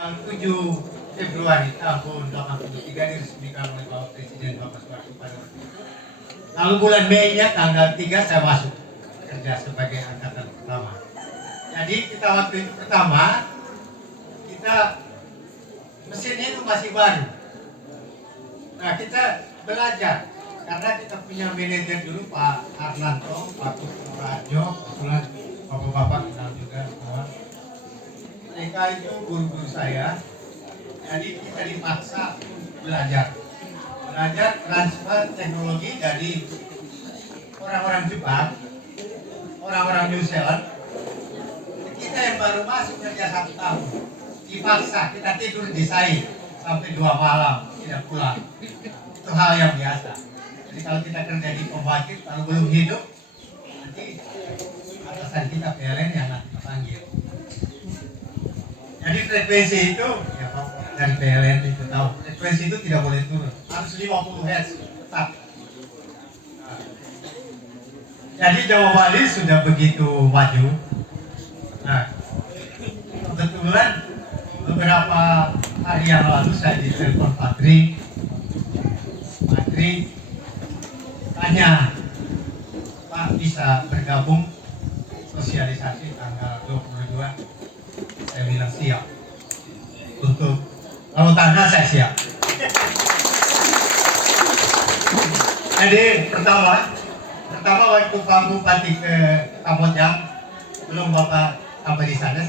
7 Februari tahun 83 diresmikan oleh Bapak Presiden Bapak Soeharto pada waktu itu. Lalu bulan Mei-nya tanggal 3 saya masuk kerja sebagai angkatan pertama. Jadi kita waktu itu pertama, kita mesinnya itu masih baru. Nah kita belajar karena kita punya manajer dulu Pak Arnanto, Pak Rajo, kebetulan bapak-bapak kenal juga. Mereka itu guru-guru saya. Jadi kita dipaksa belajar transfer teknologi dari orang-orang Jepang, orang-orang New Zealand. Kita yang baru masuk kerja 1 tahun, dipaksa kita tidur di SAI sampai 2 malam tidak pulang. Itu hal yang biasa. Jadi kalau kita kerja di pembangkit, kalau belum hidup, nanti atasan kita PLN yang nanti panggil. Jadi frekuensi itu ya Pak, dari PLN itu tahu frekuensi itu tidak boleh turun, harus 50 Hz tetap. Nah, jadi Jawa Bali sudah begitu maju. Nah, kebetulan beberapa hari yang lalu saya ditelepon Patri tanya, Pak bisa bergabung sosialisasi tanggal 22. Saya bilang siap. Untuk laut tanah saya siap. Jadi pertama waktu Pak Bupati ke Kamojang, belum Bapak sampai di sana,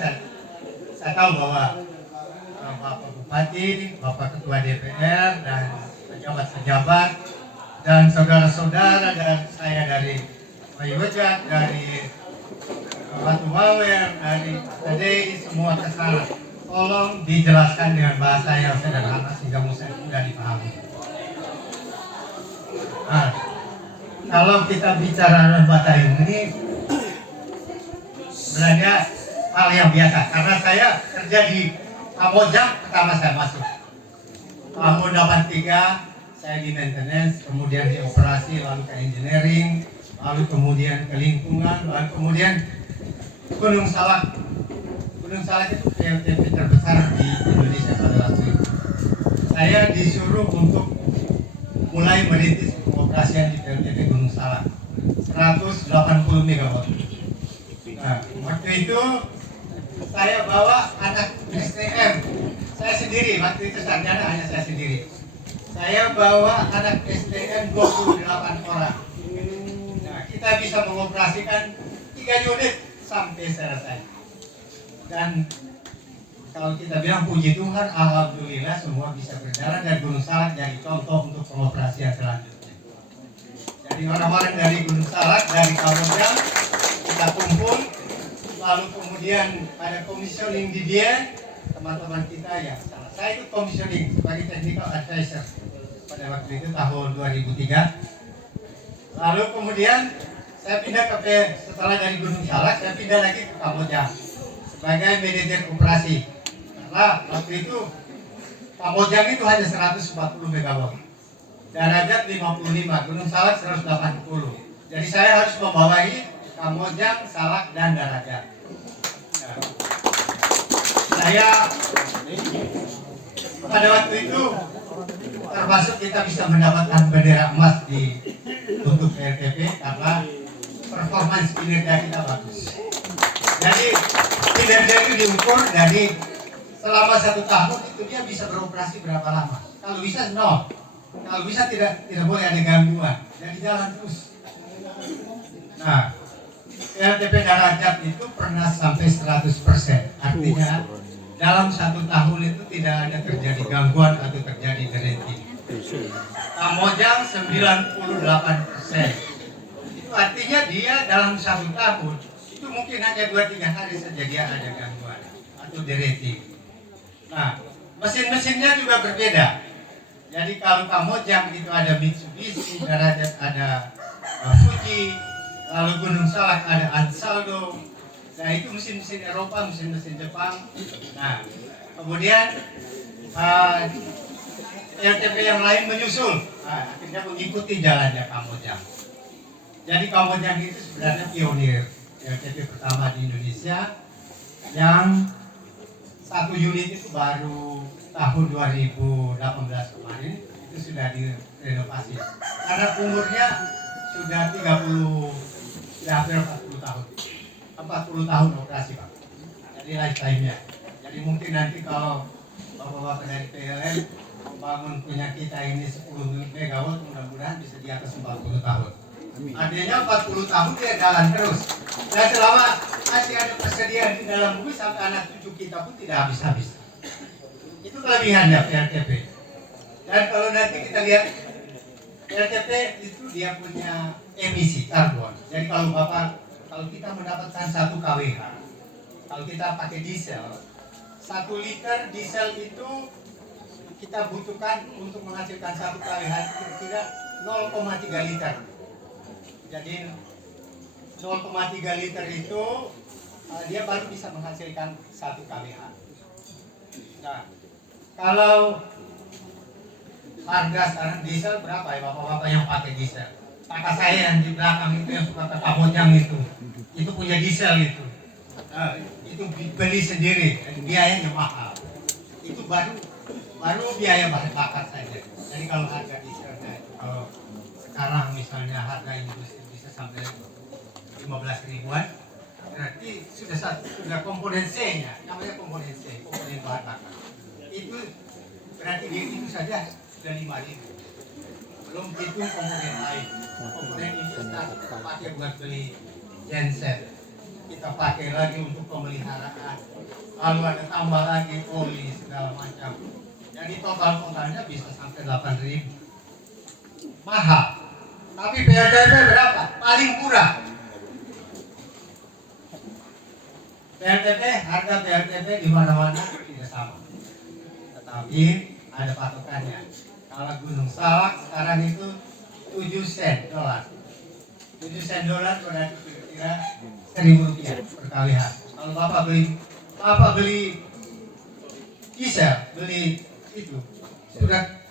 saya tahu bahwa Bapak Bupati, Bapak Ketua DPR dan pejabat-pejabat dan saudara-saudara dan saya dari Mayuwejak, dari Batu Bawer, dari TDI, semua kesana. Tolong dijelaskan dengan bahasa yang sederhana sehingga mudah dipahami. Nah, kalau kita bicara lembah tayung ini sebenarnya hal yang biasa karena saya kerja di Kamojang pertama saya masuk tahun 83. Saya di maintenance, kemudian di operasi, lalu ke engineering, lalu kemudian ke lingkungan, lalu kemudian Gunung Salak. Gunung Salak itu PLTP terbesar di Indonesia pada waktu itu. Saya disuruh untuk mulai merintis pengoperasian di PLTP Gunung Salak 180 MW. Nah, waktu itu saya bawa anak STM. Saya sendiri, waktu itu sarjana hanya saya sendiri. Saya bawa anak STM 28 orang. Nah, kita bisa mengoperasikan 3 unit sampai selesai. Dan kalau kita bilang puji Tuhan, alhamdulillah semua bisa berjalan dan Gunung Salak jadi contoh untuk pengoperasian selanjutnya. Jadi orang-orang dari Gunung Salak, dari Kamojang kita kumpul, lalu kemudian ada komisioning di dia, teman-teman kita yang salah. Saya ikut komisioning sebagai technical advisor pada waktu itu tahun 2003. Lalu kemudian saya pindah setelah dari Gunung Salak, saya pindah lagi ke Kamojang sebagai manajer operasi. Karena waktu itu Kamojang itu hanya 140 MW, Darajat 55, Gunung Salak 180. Jadi saya harus membawahi Kamojang, Salak, dan Darajat. Nah, saya pada waktu itu termasuk kita bisa mendapatkan bendera emas untuk PLTP karena performance kinerja kita bagus. Jadi kinerja itu diukur dari selama 1 tahun itu dia bisa beroperasi berapa lama. Kalau bisa 0, kalau bisa tidak boleh ada gangguan. Jadi jalan terus. Nah, PLTP Darajat itu pernah sampai 100%. Artinya dalam 1 tahun itu tidak ada terjadi gangguan atau terjadi derating. Kamojang 98%. Itu artinya dia dalam 1 tahun itu mungkin hanya 2-3 hari saja dia ada gangguan atau derating. Nah, mesin-mesinnya juga berbeda. Jadi kalau Kamojang itu ada Mitsubishi, Darajat ada Fuji, lalu Gunung Salak ada Ansaldo. Nah itu mesin-mesin Eropa, mesin-mesin Jepang. Nah kemudian LTP yang lain menyusul. Nah, akhirnya mengikuti jalannya Kamojang. Jadi Kamojang itu sebenarnya pionir LTP pertama di Indonesia yang satu unit itu baru tahun 2018 kemarin itu sudah direnovasi. Karena umurnya sudah 30, sudah hampir 40 tahun. 40 tahun operasi Pak. Jadi lifetime-nya. Jadi mungkin nanti kalau Bapak-Bapak dari PLN membangun punya kita ini 10 megawatt, mudah-mudahan bisa di atas 40 tahun. Artinya 40 tahun dia jalan terus. Dan selama masih ada persediaan di dalam bumi sampai anak cucu kita pun tidak habis-habis. Itu kelebihannya PLTP. Dan kalau nanti kita lihat PLTP itu dia punya emisi karbon. Jadi kalau kita mendapatkan 1 kWh, kalau kita pakai diesel, 1 liter diesel itu kita butuhkan untuk menghasilkan 1 kWh kira-kira 0,3 liter. Jadi 0,3 liter itu dia baru bisa menghasilkan 1 kWh. Nah, kalau harga sekarang diesel berapa ya Bapak-Bapak yang pakai diesel? Kakak saya yang di belakang itu yang suka ke Kamojang itu punya diesel itu. Itu beli sendiri, biayanya mahal. Itu baru biaya bahan bakar saja. Jadi kalau harga dieselnya itu kalau sekarang misalnya harga industri bisa sampai 15 ribuan, berarti sudah komponen C-nya, namanya komponen C, komponen bahan bakar. Itu berarti itu saja sudah 5 ribu. Belum hitung komponen lain. Komponen investasi kita pakai buat beli genset, kita pakai lagi untuk pemeliharaan, lalu ada tambah lagi oli segala macam. Jadi totalnya bisa sampai 8 ribu. Mahal. Tapi PLTP berapa? Paling murah. Harga PLTP di mana-mana tidak sama. Tetapi ada patokannya. Kalau Gunung Salak sekarang itu 7 sen dolar. 7 sen dolar berarti kira-kira 1.000 rupiah per kWh. Kalau Bapak beli diesel, beli itu sudah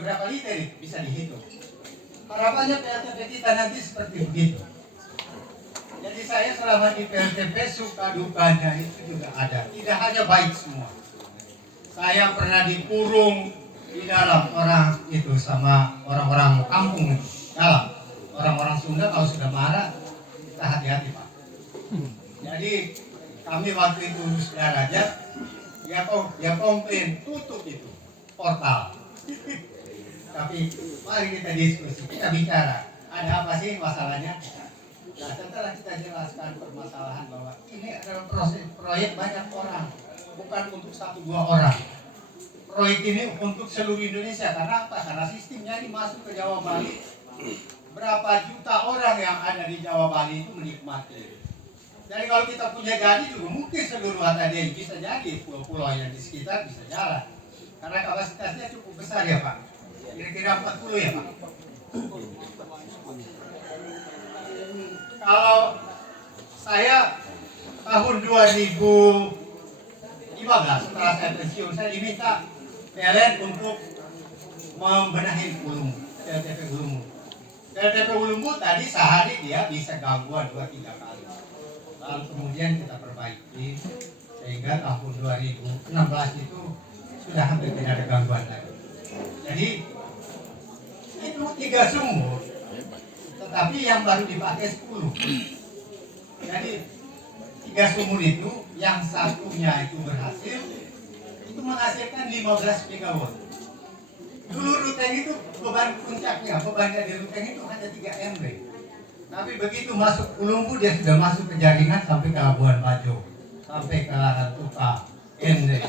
berapa liter itu bisa dihitung. Harapannya PLTP kita nanti seperti begitu. Jadi saya selama di PLTP suka dukanya itu juga ada. Tidak hanya baik semua. Saya pernah dikurung di dalam orang itu sama orang-orang kampung itu. Dalam orang-orang Sunda kalau sudah marah kita hati-hati Pak. Jadi kami waktu itu sudah raja, dia komplain tutup itu portal. Tapi mari kita diskusi, kita bicara. Ada apa sih masalahnya? Nah, setelah kita jelaskan permasalahan bahwa ini adalah proyek banyak orang, bukan untuk 1-2 orang. Proyek ini untuk seluruh Indonesia. Karena apa? Karena sistemnya ini masuk ke Jawa Bali. Berapa juta orang yang ada di Jawa Bali itu menikmati. Jadi kalau kita punya gaji juga mungkin seluruh ATD bisa jadi, pulau-pulau yang di sekitar bisa jalan. Karena kapasitasnya cukup besar ya Pak. Kira-kira 40 ya Pak. Kalau saya tahun 2015 setelah saya pensiun, saya diminta PLN untuk membenahi Ulumbu, PLTP Ulumbu. PLTP Ulumbu tadi sehari dia bisa gangguan 2-3 kali. Lalu kemudian kita perbaiki sehingga tahun 2016 itu sudah hampir tidak ada gangguan lagi. Jadi itu 3 sumur, tetapi yang baru dipakai 10. Jadi 3 sumur itu, yang satunya itu berhasil, itu menghasilkan 15 megawatt. Dulu Ruteng itu beban puncaknya, bebannya di Ruteng itu hanya 3 MW. Tapi begitu masuk Ulumbu dia sudah masuk ke jaringan sampai ke Labuan Bajo, sampai ke Laratuka, Ende.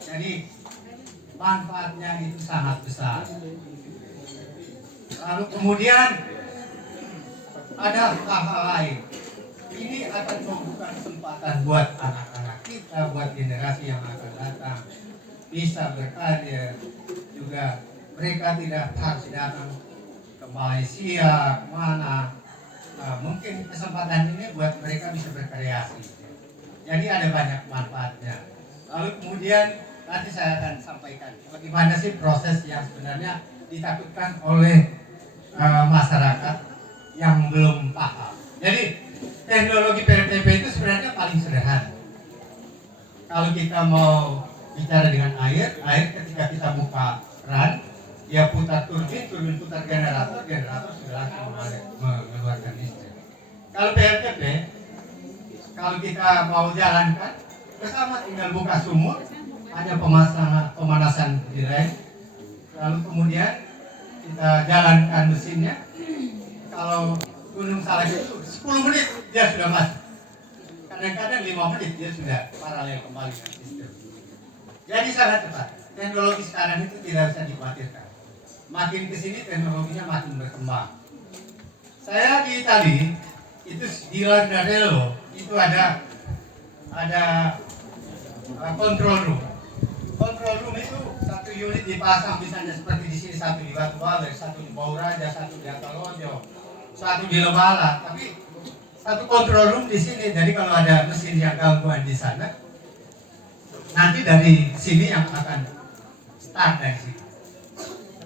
Jadi manfaatnya itu sangat besar. Lalu kemudian ada hal-hal lain. Ini akan membuka kesempatan buat anak-anak kita, buat generasi yang akan datang bisa berkarya. Juga mereka tidak harus datang ke Malaysia, kemana. Nah, mungkin kesempatan ini buat mereka bisa berkreasi. Jadi ada banyak manfaatnya. Lalu kemudian nanti saya akan sampaikan bagaimana sih proses yang sebenarnya ditakutkan oleh masyarakat yang belum paham. Jadi teknologi PLTP itu sebenarnya paling sederhana. kalau kita mau bicara dengan air ketika kita buka keran, dia putar turbin putar generator sudah langsung mengeluarkan listrik. Kalau PLTP, kalau kita mau jalankan, bersama tinggal buka sumur, hanya pemanasan direct, lalu kemudian kita jalankan mesinnya. Kalau Gunung Salak itu 10 menit dia sudah masuk. Kadang-kadang 5 menit dia sudah paralel kembali dengan sistem. Jadi sangat cepat. Teknologi sekarang itu tidak usah dikhawatirkan. Makin kesini teknologinya makin berkembang. Saya di Itali itu di Landarello itu ada control room. Control room itu satu unit dipasang misalnya seperti di sini, satu di Batu Bale, satu di Bau Raja, satu di Atalojo, satu di Lebala. Tapi satu control room di sini. Jadi kalau ada mesin yang gangguan di sana, nanti dari sini yang akan start dari sini.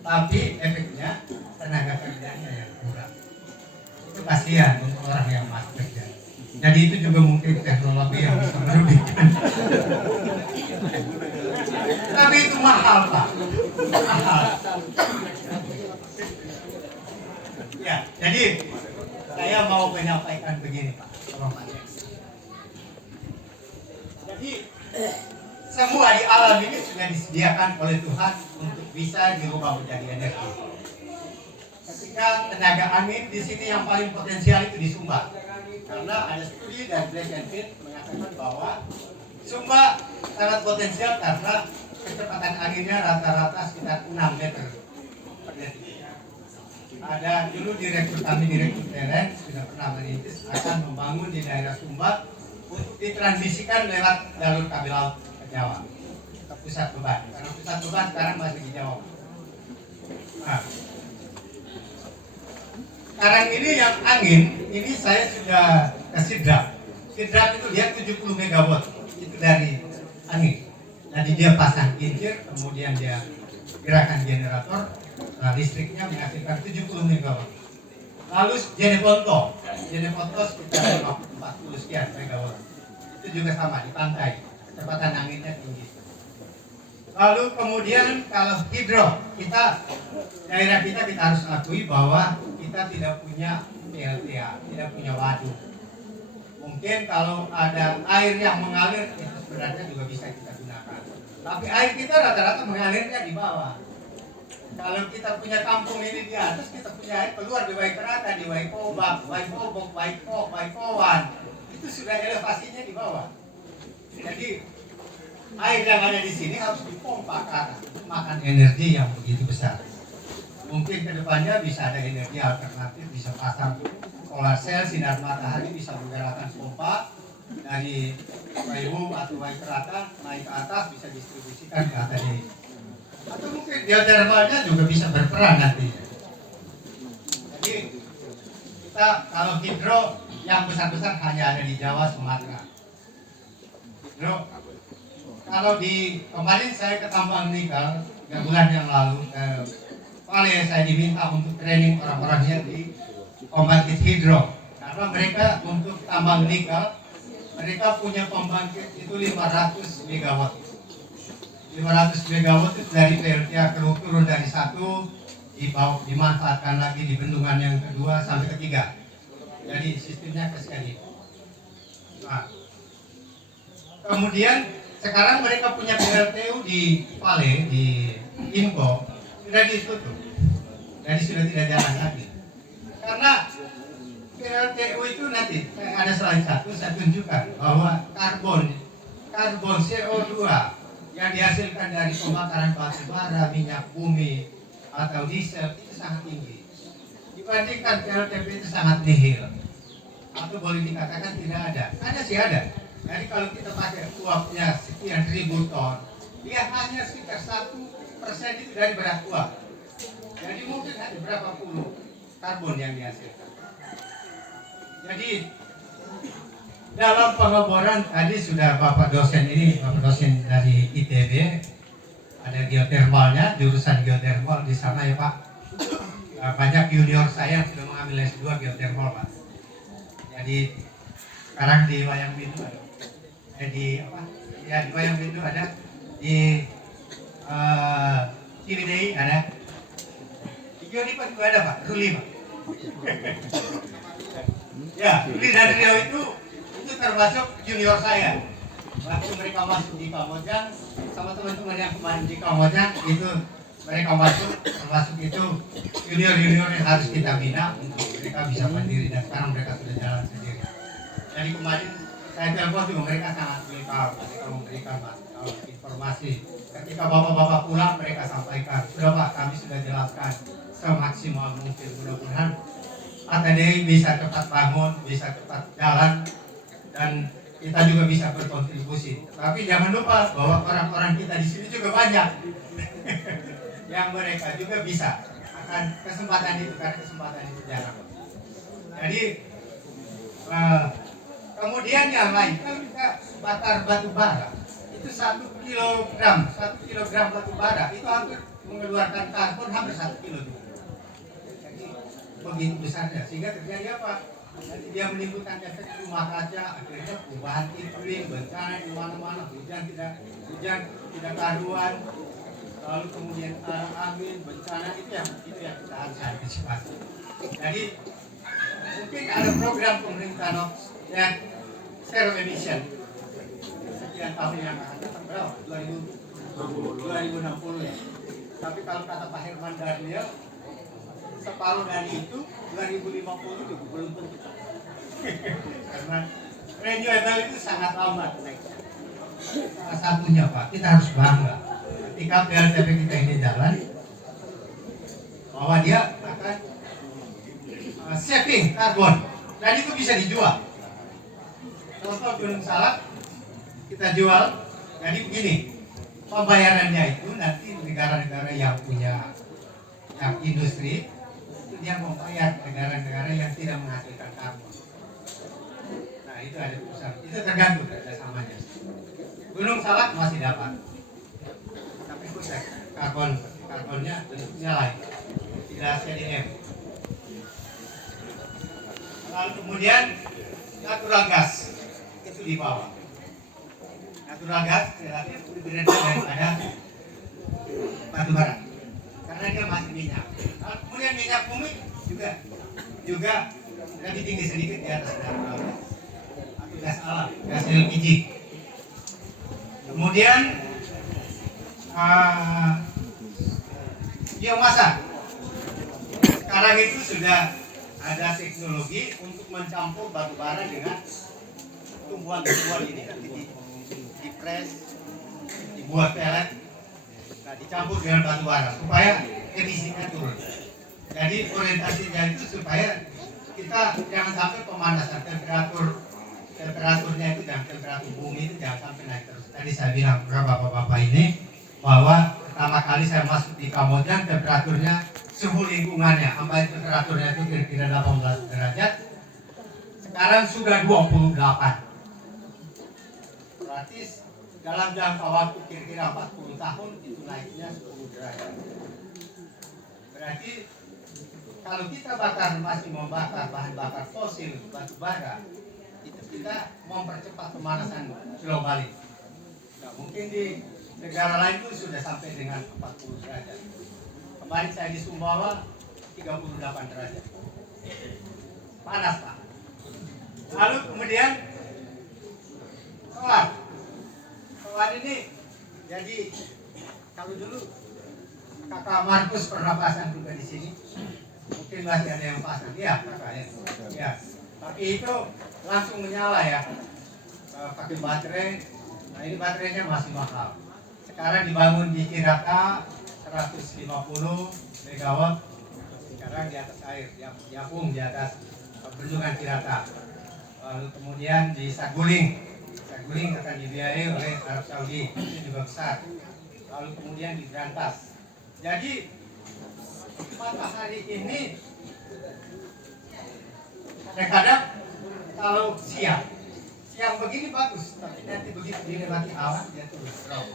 Tapi efeknya tenaga kerjanya yang kurang. Itu kasihan untuk orang yang masuk kerja. Jadi itu juga mungkin teknologi yang bisa merugikan. Tapi itu mahal, Pak. Mahal. Ya, jadi saya mau menyampaikan begini, Pak. Jadi semua di alam ini sudah disediakan oleh Tuhan untuk bisa dirubah menjadi energi. Ketika tenaga angin di sini yang paling potensial itu di Sumba. Karena ada studi dari Black and Pitt mengatakan bahwa Sumba sangat potensial karena kecepatan anginnya rata-rata sekitar 6 meter per detik. Ada dulu direktur Tereng sudah pernah merintis akan membangun di daerah Sumba untuk ditransmisikan lewat jalur kabel laut ke Jawa, ke pusat beban. Karena pusat beban sekarang masih di Jawa. Nah, sekarang ini yang angin, ini saya sudah ke Sidrap. Sidrap itu dia 70 megawatt, itu dari angin. Jadi dia pasang kincir, kemudian dia gerakan generator, listriknya menghasilkan 70 megawatt. Lalu Jeneponto sekitar 40 sekian megawatt. Itu juga sama di pantai, kecepatan anginnya tinggi. Lalu kemudian kalau hidro, daerah kita harus akui bahwa kita tidak punya PLTA, tidak punya waduk. Mungkin kalau ada air yang mengalir itu sebenarnya juga bisa kita gunakan. Tapi air kita rata-rata mengalirnya di bawah. Kalau kita punya kampung ini di atas, kita punya air keluar di Waikerata, di Waikobak, Waikobok, Waikowan. Itu sudah elevasinya di bawah. Jadi air yang ada di sini harus dipompa ke atas, makan energi yang begitu besar. Mungkin kedepannya bisa ada energi alternatif, bisa pasang solar cell, sinar matahari bisa menggerakkan pompa dari Waiwu atau Waikerata naik ke atas, bisa distribusikan ke atas ini. Atau mungkin geothermalnya juga bisa berperan nanti. Jadi kita kalau hidro yang besar-besar hanya ada di Jawa, Sumatera. Hidro, kalau di kemarin saya ke tambang nikel 3 bulan yang lalu, saya diminta untuk training orang-orangnya di pembangkit hidro. Karena mereka untuk tambang nikel, mereka punya pembangkit itu 500 megawatt. 500 megawatt itu dari PLTA turun dari 1 dimanfaatkan lagi di bendungan yang kedua sampai ketiga. Jadi sistemnya sekali. Nah, kemudian sekarang mereka punya PLTU di Vale, di Inko, sudah ditutup. Jadi sudah tidak jalan lagi. Karena PLTU itu nanti ada slide 1 saya tunjukkan bahwa karbon CO2 yang dihasilkan dari pembakaran batu bara, minyak bumi atau diesel itu sangat tinggi. Dibandingkan PLTP itu sangat nihil. Atau boleh dikatakan tidak ada. Ada sih ada. Jadi kalau kita pakai uapnya sekian ribu ton, dia hanya sekitar 1% itu dari berat uap. Jadi mungkin ada berapa puluh karbon yang dihasilkan. Jadi dalam pengeboran tadi sudah Bapak dosen dari ITB, ada geothermalnya, jurusan geothermal di sana ya Pak. Banyak junior saya yang sudah mengambil S2 geothermal Pak. Jadi sekarang di Wayang Bindu, Ya di Wayang Windu ada, di Ciwidey ada, di Jodipan juga ada Pak, Ruli Pak. Ya, Ruli dan Rio itu termasuk junior saya. Waktu mereka masuk di Kamojang sama teman-teman yang kemarin di Kamojang itu mereka termasuk itu junior yang harus kita bina untuk mereka bisa mandiri dan sekarang mereka sudah jalan sendiri. Jadi kemarin saya telepon juga mereka sangat welcome, mereka memberikan informasi. Ketika bapak-bapak pulang mereka sampaikan, sudah Pak kami sudah jelaskan semaksimal mungkin, mudah-mudahan ATDI bisa cepat bangun, bisa cepat jalan dan kita juga bisa berkontribusi. Tapi jangan lupa bahwa orang-orang kita di sini juga banyak yang mereka juga bisa akan kesempatan itu, karena kesempatan itu jarang. Jadi kemudian yang lain kalau kita bakar batu bara itu 1 kilogram batu bara itu hampir mengeluarkan karbon hampir 1 kilo. Jadi begitu besarnya sehingga terjadi apa? Nanti dia menimbulkan efek rumah kaca, akhirnya perubahan iklim, bencana di mana-mana, hujan tidak karuan, lalu kemudian angin, bencana itu yang kita harus antisipasi. Jadi mungkin ada program pemerintah yang zero emission sekian tahun yang akan datang, berapa? 2060 ya. Tapi kalau kata Pak Herman Daniel, separuh dari itu 2050 juga belum tentu. Karena renewable itu sangat lambat naiknya. Salah satunya Pak, kita harus bangga ketika PLTP kita ini jalan bahwa dia akan saving karbon dan itu bisa dijual. Contoh Gunung Salak kita jual, jadi begini pembayarannya itu nanti negara-negara yang punya industri itu dia membayar negara-negara yang tidak menghasilkan karbon. Nah itu ada perusahaan, itu tergantung kerjasamanya. Gunung Salak masih dapat, tapi khusus karbonnya bentuknya lain, tidak CDM. Lalu kemudian natural gas itu di bawah. Natural gas relatif lebih rendah daripada batu bara karena dia masih minyak. Lalu kemudian minyak bumi juga lebih tinggi sedikit di atas natural gas atau gas alam, gas LPG. Kemudian biomasa. Sekarang itu sudah ada teknologi untuk mencampur batu bara dengan tumbuhan-tumbuhan ini nanti dipres, dibuat pelet, nah dicampur dengan batu bara supaya emisinya turun. Jadi orientasinya itu supaya kita jangan sampai pemanasan temperaturnya itu dan temperatur bumi itu jangan sampai naik terus. Tadi saya bilang kepada bapak-bapak ini bahwa pertama kali saya masuk di Kamojang temperaturnya suhu lingkungannya, ambang temperaturnya itu kira-kira 18 derajat. Sekarang sudah 28. Berarti dalam jangka waktu kira-kira 40 tahun itu naiknya 10 derajat. Berarti kalau kita masih membakar bahan bakar fosil batu bara, itu kita mempercepat pemanasan global. Nah, mungkin di negara lain itu sudah sampai dengan 40 derajat. Kemarin saya di Sumbawa 38 derajat. Panas Pak. Lalu kemudian solar ini jadi kalau dulu kakak Markus pernah pasang juga di sini. Mungkin masih ada yang pasang. Iya kakak ya. Ya. Tapi itu langsung menyala ya. Pakai baterai. Nah ini baterainya masih mahal. Sekarang dibangun di Cirata 150 megawatt, sekarang di atas air, diapung di atas bendungan Cirata. Lalu kemudian di Saguling akan dibiayai oleh Arab Saudi, itu juga besar. Lalu kemudian di Brantas. Jadi matahari ini kadang-kadang kalau siang begini bagus, tapi nanti begitu dilewati awan dia turun drop.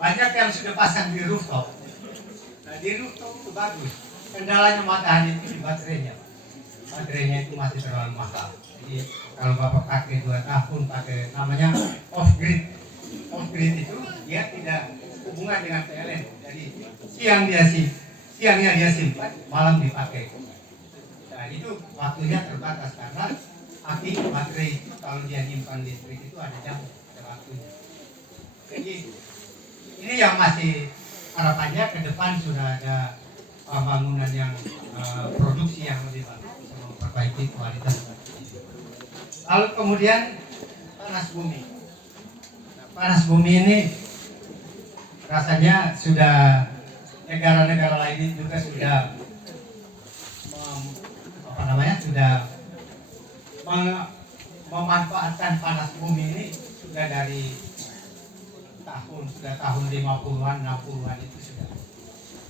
Banyak yang sudah pasang di rooftop. Nah di rooftop itu bagus. Kendalanya matahari itu di baterainya. Baterainya itu masih terlalu mahal. Jadi Jadi kalau Bapak pakai 2 tahun, pakai namanya off grid. Off grid itu dia tidak hubungan dengan PLN. Jadi siangnya dia simpan, malam dipakai. Nah itu waktunya terbatas karena aki baterai itu kalau dia nyimpan listrik itu ada jam, ada waktunya. Jadi ini yang masih harapannya ke depan sudah ada bangunan yang produksi yang lebih bagus, bisa memperbaiki kualitas. Lalu kemudian panas bumi. Nah, panas bumi ini rasanya sudah negara-negara lain juga sudah memanfaatkan panas bumi ini sudah dari tahun 50-an, 60-an itu sudah.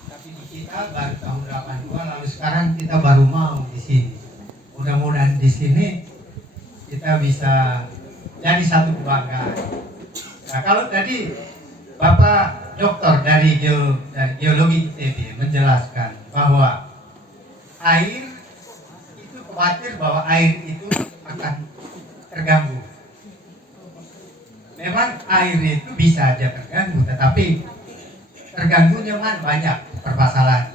Tapi di kita baru tahun 82, lalu sekarang kita baru mau di sini. Mudah-mudahan di sini kita bisa jadi satu kebanggaan. Nah, kalau tadi Bapak Dokter dari Geologi ITB menjelaskan bahwa air itu khawatir bahwa air itu akan terganggu. Memang air itu bisa aja terganggu, tetapi terganggunya kan banyak permasalahan.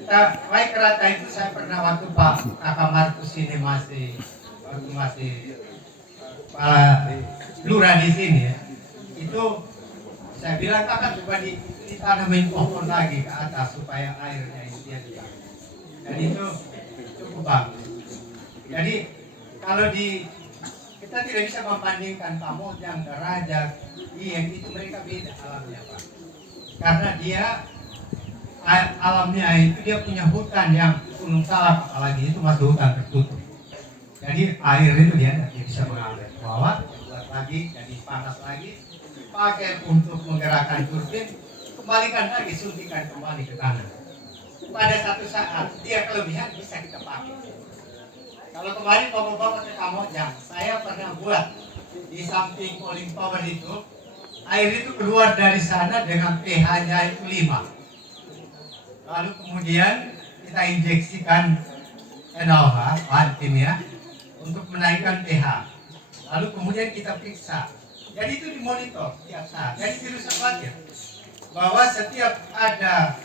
Kita Wai Kerata itu saya pernah waktu Pak Kakak Markus ini masih kepala lurah di sini ya, itu saya bilang kakak coba ditanamin pohon lagi ke atas supaya airnya itu dia dipakai. Dan itu cukup bagus. Jadi kalau kita tidak bisa membandingkan Kamojang, Derajat, Dieng, itu mereka beda alamnya Pak. Karena dia alamnya itu dia punya hutan yang Gunung Salak, apalagi itu masih hutan tertutup. Jadi air itu dia bisa mengalir ke bawah, buat lagi, jadi panas lagi, pakai untuk menggerakkan turbin, kembalikan lagi, suntikan kembali ke tanah. Pada satu saat dia kelebihan bisa kita pakai. Kalau kemarin bapak-bapak ke Kamojang, saya pernah buat di samping cooling tower itu, air itu keluar dari sana dengan pH-nya itu 5. Lalu kemudian kita injeksikan NaOH, bahan kimia, untuk menaikkan pH. Lalu kemudian kita periksa. Jadi itu dimonitor setiap saat. Jadi tidak usah khawatir bahwa setiap ada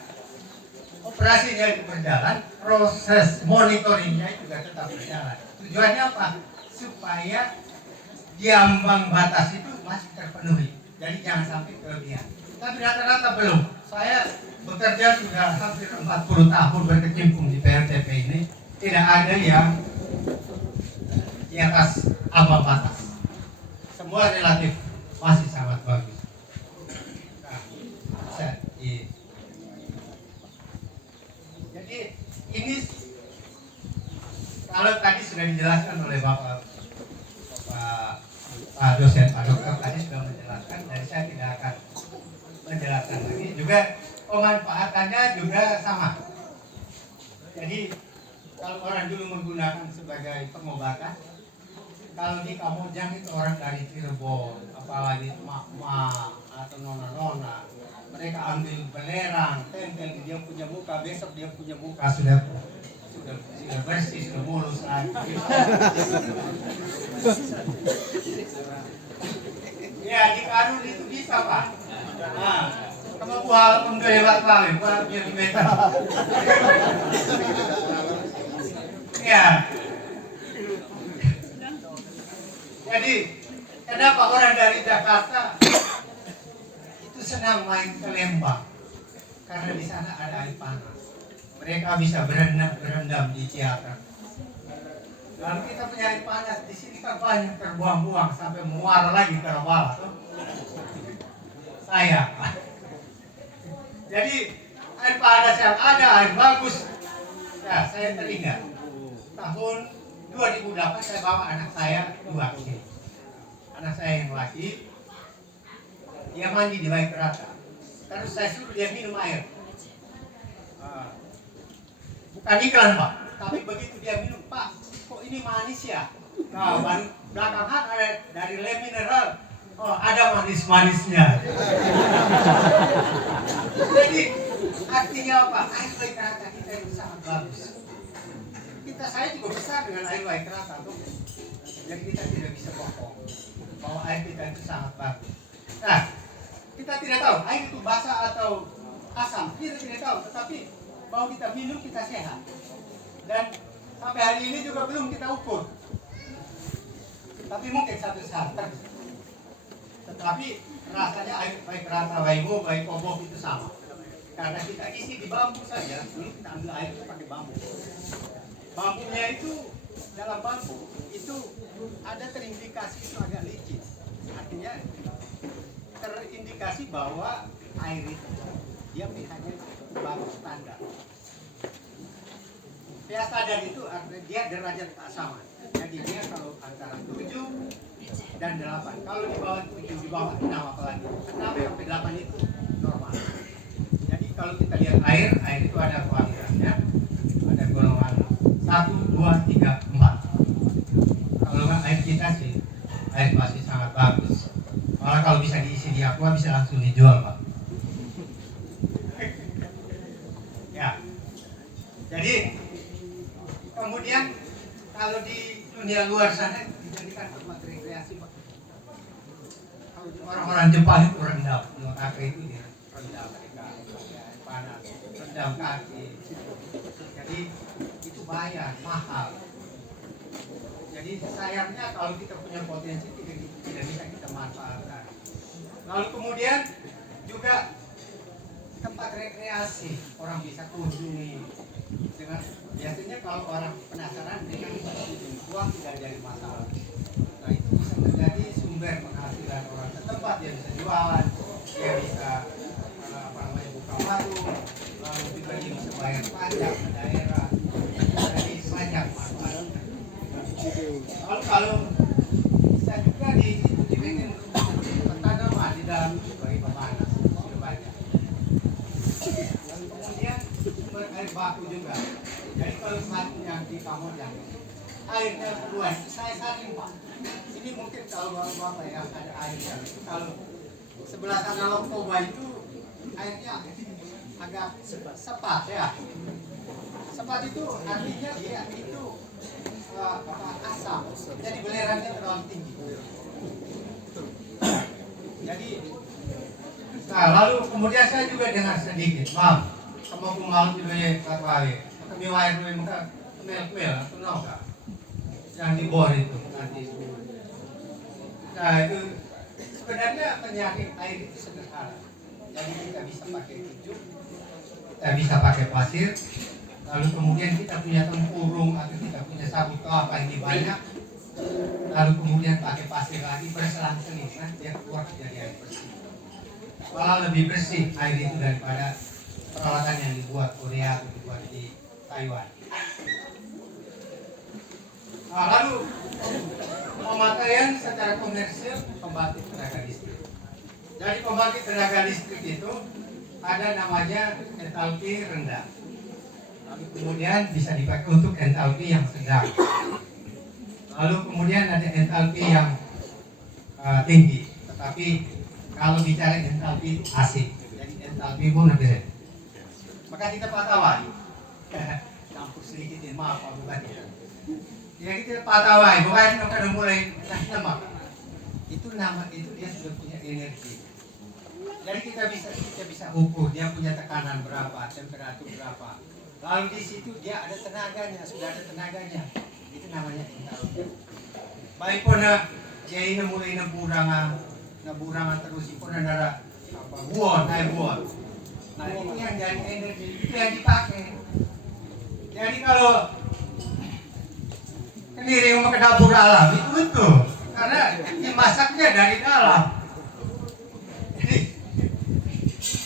operasinya itu berjalan, proses monitoringnya juga tetap berjalan. Tujuannya apa? Supaya di ambang batas itu masih terpenuhi. Jadi jangan sampai kelebihan. Tapi rata-rata belum. Saya bekerja sudah hampir 40 tahun berkecimpung di PLTP ini, tidak ada yang di atas ambang batas. Semua relatif masih sangat bagus. Nah, jadi ini kalau tadi sudah dijelaskan oleh Bapak dosen Pak Dokter tadi sudah menjelaskan, dan saya tidak akan menjelaskan lagi. Juga pemanfaatannya juga sama. Jadi kalau orang dulu menggunakan sebagai pengobatan, kalau di Kamojang itu orang dari Cirebon, apalagi mak-mak atau nona-nona, mereka ambil belerang, tempel di dia punya muka, besok dia punya muka sudah bersih, sudah mulus lagi. Ya di Karun itu bisa Pak. Nah, kamu buah untuk hebat kali, buah biar meter. Ya. Jadi kenapa orang dari Jakarta itu senang main ke Lembang? Karena di sana ada air panas. Mereka bisa berendam di Ciater. Lalu kita punya air panas di sini kan banyak terbuang-buang sampai muara lagi ke Rawala. Sayang. Jadi air panas yang ada, air bagus. Ya, saya teringat tahun 2008 saya bawa anak saya 2 ke sini. Anak saya yang laki, dia mandi di Wai Kerata. Terus saya suruh dia minum air. Bukan iklan Pak, tapi begitu dia minum, Pak, kok ini manis ya? Nah, belakangan ada dari Le Mineral, oh ada manis-manisnya. Jadi artinya apa? Air Wai Kerata kita itu sangat bagus. Kita saya juga besar dengan air Waikrata, jadi kita tidak bisa bohong bahwa air kita itu sangat bagus. Nah, kita tidak tahu air itu basah atau asam, kita tidak tahu, tetapi bahwa kita minum kita sehat. Dan sampai hari ini juga belum kita ukur. Tapi mungkin satu saat tetapi rasanya air baik rata Waimu, baik Obok itu sama. Karena kita isi di bambu saja, dulu kita ambil air itu pakai bambu. Bambunya itu dalam bambu itu ada terindikasi itu agak licin. Artinya terindikasi bahwa air itu dia pH-nya bagus standar. pH standar itu artinya dia derajat keasaman. Jadi dia kalau antara 7 dan 8. Kalau di bawah 7, di bawah 6 apalagi. 6 sampai 8 itu normal. Jadi kalau kita lihat air itu ada kualitasnya. Ada golongan 1, 2, 3, 4. Kalau nggak air kita sih, air pasti sangat bagus. Malah kalau bisa diisi di aqua bisa langsung dijual, Pak. Ya. Jadi kemudian kalau di dunia luar sana dijadikan tempat rekreasi, Pak. Kalau orang-orang Jepang itu rendam, kaki itu dia rendam mereka, panas, rendam kaki. Jadi itu bayar mahal. Jadi sayangnya kalau kita punya potensi tidak bisa kita manfaatkan. Lalu kemudian juga tempat rekreasi orang bisa kunjungi dengan biasanya kalau orang penasaran dengan uang tidak jadi masalah. Nah itu bisa menjadi sumber penghasilan orang setempat, dia bisa jualan, dia bisa buka warung, lalu juga dia bisa bayar pajak ke daerah. Jadi banyak manfaatnya. Lalu kalau bisa juga dibikin tanaman di dalam sebagai pemanas sudah banyak. Lalu kemudian sumber air baku juga. Jadi kalau satu yang di Kamojang airnya keluar, saya saring, Pak. Ini mungkin kalau bapak yang ada airnya, kalau sebelah sana Lokoba itu airnya agak sepat ya. Sepat itu artinya dia itu asam, jadi belerangnya terlalu tinggi. Jadi, nah lalu kemudian saya juga dengar sedikit, maaf, kamu malu juga ya katawe, kami wair dulu muka mel atau nggak, yang di bor itu nanti. Nah itu sebenarnya penyakit air itu sederhana. Jadi kita bisa pakai tijuk, kita bisa pakai pasir, lalu kemudian kita punya tempurung atau kita punya sabut kelapa ini banyak, lalu kemudian pakai pasir lagi berselang-seling, kan dia keluar jadi air bersih. Malah lebih bersih air itu daripada peralatan yang dibuat Korea atau dibuat di Taiwan. Nah, lalu pemakaian secara komersil pembangkit tenaga listrik. Jadi pembangkit tenaga listrik itu ada namanya entalpi rendah. Lalu kemudian bisa dipakai untuk entalpi yang sedang. Lalu kemudian ada entalpi yang tinggi. Tetapi kalau bicara entalpi asik, jadi entalpi pun ada. Maka kita patawai. Campur sedikit maaf Pak Bupati. Ya kita patawai, bukan kalau mulai nama. Itu nama itu dia sudah punya energi. Jadi kita bisa ukur dia punya tekanan berapa, temperatur berapa. Lalu di situ dia ada tenaganya, sudah ada tenaganya. Itu namanya entalpi. Baik pun dia ini mulai naburangan terus pun ada buon, air buon. Nah itu yang jadi energi, itu yang dipakai. Jadi kalau sendiri mau ke dapur alam itu betul, karena dimasaknya dari dalam. Jadi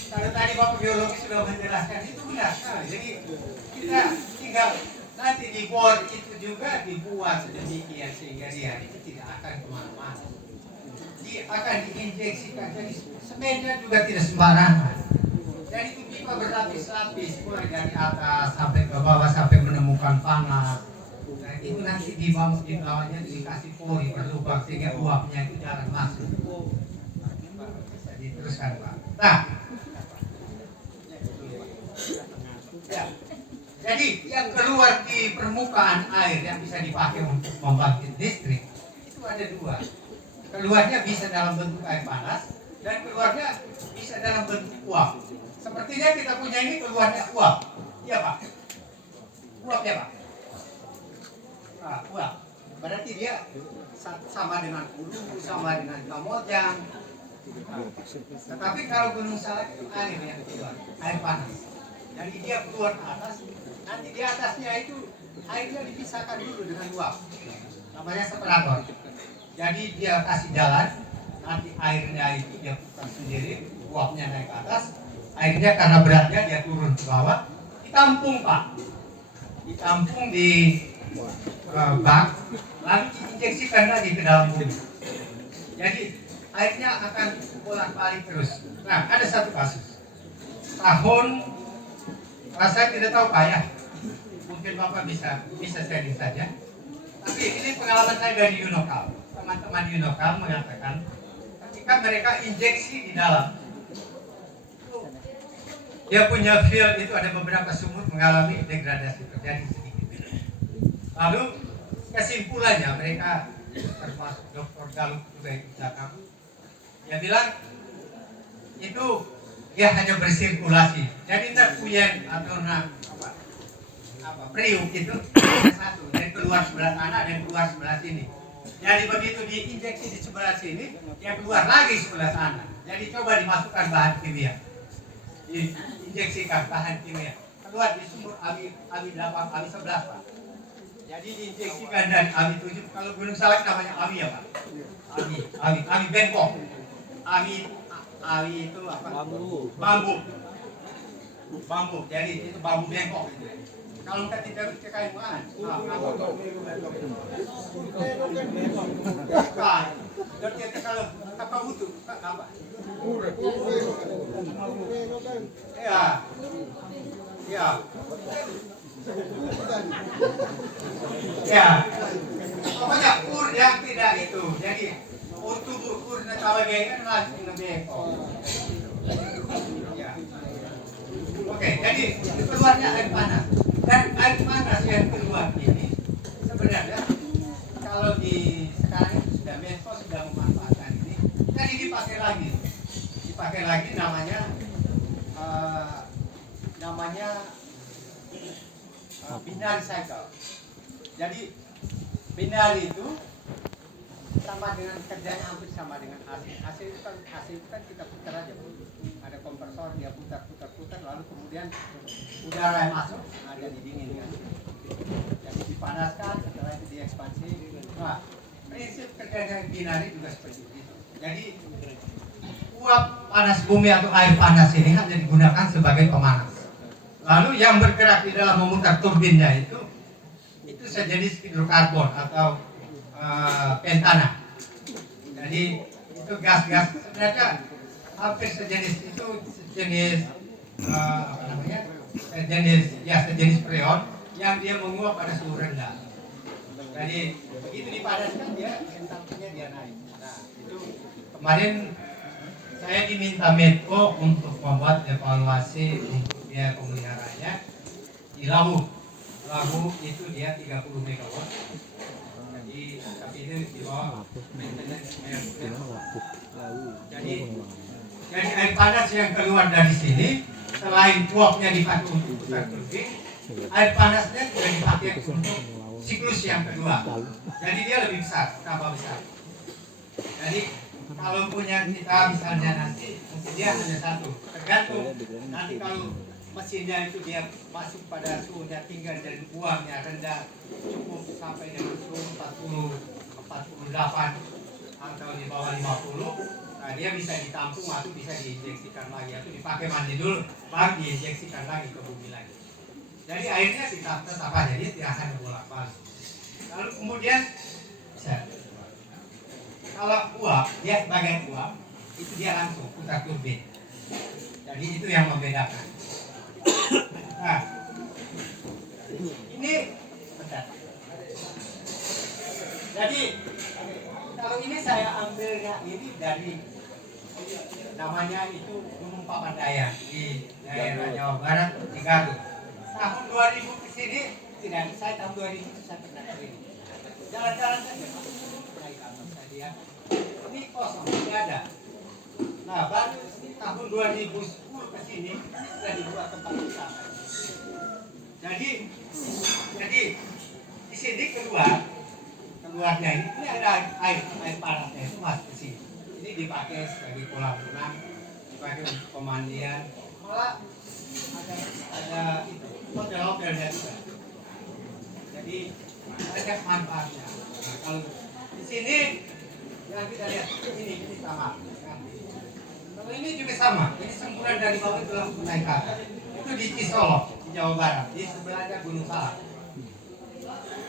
kalau tadi Bapak Biologi sudah menjelaskan itu benar. Nah, jadi kita tinggal nanti di bor itu juga dibuat sedemikian sehingga dia itu tidak akan kemana-mana. Dia akan diinjeksikan, jadi semennya juga tidak sembarangan. Jadi itu pipa berlapis-lapis mulai dari atas sampai ke bawah sampai menemukan panas. Nah itu nanti di bawahnya dikasih pori berlubang sehingga uapnya itu jalan masuk. Bisa diteruskan Pak. Nah, ya. Jadi yang keluar di permukaan air yang bisa dipakai untuk membangkit listrik itu ada dua. Keluarnya bisa dalam bentuk air panas dan keluarnya bisa dalam bentuk uap. Sepertinya kita punya ini keluarnya uap. Iya Pak? Uap ya Pak? Nah, uap. Berarti dia sama dengan Hulu, sama dengan Kamojang. Nah, tetapi kalau Gunung Salak itu air yang keluar, air panas. Jadi dia keluar ke atas, nanti di atasnya itu airnya dipisahkan dulu dengan uap. Namanya separator. Jadi dia kasih jalan, nanti airnya itu dia putar sendiri, uapnya naik ke atas, airnya karena beratnya dia turun ke bawah, ditampung Pak. Ditampung di bak, lalu diinjeksikan lagi ke dalam bumi. Jadi airnya akan bolak-balik terus. Nah, ada satu kasus. Tahun, saya tidak tahu Pak ya, mungkin Bapak bisa sharing saja. Tapi ini pengalaman saya dari Yunokal. Teman-teman Yunokal mengatakan, ketika mereka injeksi di dalam, dia punya field itu ada beberapa sumur mengalami degradasi terjadi sedikit. Lalu kesimpulannya mereka termasuk Dr. Galup juga ikut datang. Dia bilang itu dia hanya bersirkulasi. Jadi tidak punya atau priuk itu satu dan keluar sebelah sana dan keluar sebelah sini. Jadi begitu diinjeksi di sebelah sini, dia keluar lagi sebelah sana. Jadi coba dimasukkan bahan kimia, diinjeksikan bahan kimia, keluar di sumur AMI 8, AMI 11 Pak. Jadi diinjeksikan dari AMI 7. Kalau Gunung Salak namanya AMI ya Pak. AMI bengkok. AMI itu apa? Bambu. Jadi itu bambu bengkok. Kalau kita tidak kayu mana? Jadi kalau apa butuh apa? Ya. Pokoknya kur yang tidak itu. Jadi untuk kurnya tawagai kan langsung bengkok. Ya. Oke, jadi keluarnya air panas. Dan air panas yang keluar ini sebenarnya kalau di sekarang itu sudah Menko sudah memanfaatkan ini, jadi dipakai lagi namanya binary cycle. Jadi binary itu sama dengan kerjanya hampir sama dengan AC. AC itu kan kita putar aja, ada kompresor dia putar lalu kemudian udara yang masuk ada didinginkan, jadi dipanaskan setelah itu diekspansi. Nah, prinsip kerjanya binary juga seperti itu. Jadi uap panas bumi atau air panas ini hanya digunakan sebagai pemanas. Lalu yang bergerak di dalam memutar turbinnya itu sejenis hidrokarbon atau pentana. Jadi itu gas-gas sebenarnya hampir sejenis sejenis freon yang dia menguap pada suhu rendah. Jadi begitu dipanaskan dia emisinya dia naik. Nah itu kemarin saya diminta Medco untuk membuat evaluasi untuk biaya pemeliharanya di Lawu itu dia 30 megawatt. Tapi itu di bawah maintenance jadi air panas yang keluar dari sini selain uapnya dipakai untuk putar turbin, air panasnya juga dipakai untuk siklus yang kedua. Jadi dia lebih besar, tambah besar. Jadi kalau punya kita misalnya nanti dia hanya satu, tergantung nanti kalau mesinnya itu dia masuk pada suhunya tinggal dan buangnya rendah cukup sampai dengan suhu 48 atau di bawah 50. Nah, dia bisa ditampung atau bisa diinjeksikan lagi atau dipakai mandi dulu baru diinjeksikan lagi ke bumi lagi. Jadi airnya tetap aja dia tidak akan bolak-balik. Lalu kemudian kalau uap dia sebagai uap itu dia langsung putar turbin. Jadi itu yang membedakan. Nah, ini bentar. Jadi kalau ini saya ambilnya ini dari namanya itu Gunung Papandayan di daerah Jawa Barat di Garut. Tahun 2000 sini tidak, saya tahun 2000 itu saya pernah ke sini. Jalan-jalan saja Pak. Naik ke atas tadi ya. Ini kosong, tidak ada. Nah, baru tahun 2010 ke sini sudah dibuat tempat wisata. Jadi di sini keluarnya ini ada air panasnya itu masuk ke sini. Ini dipakai sebagai kolam renang, dipakai untuk pemandian. Malah ada itu hotel-hotelnya juga. Jadi ada manfaatnya. Nah, kalau di sini yang kita lihat ini sama. Kalau ini juga sama. Ini semburan dari bawah itu langsung naik ke atas. Itu di Cisolok, di Jawa Barat. Di sebelahnya Gunung Salak.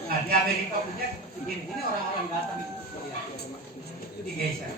Nah, di Amerika punya begini. Ini orang-orang datang itu. Itu di geisha.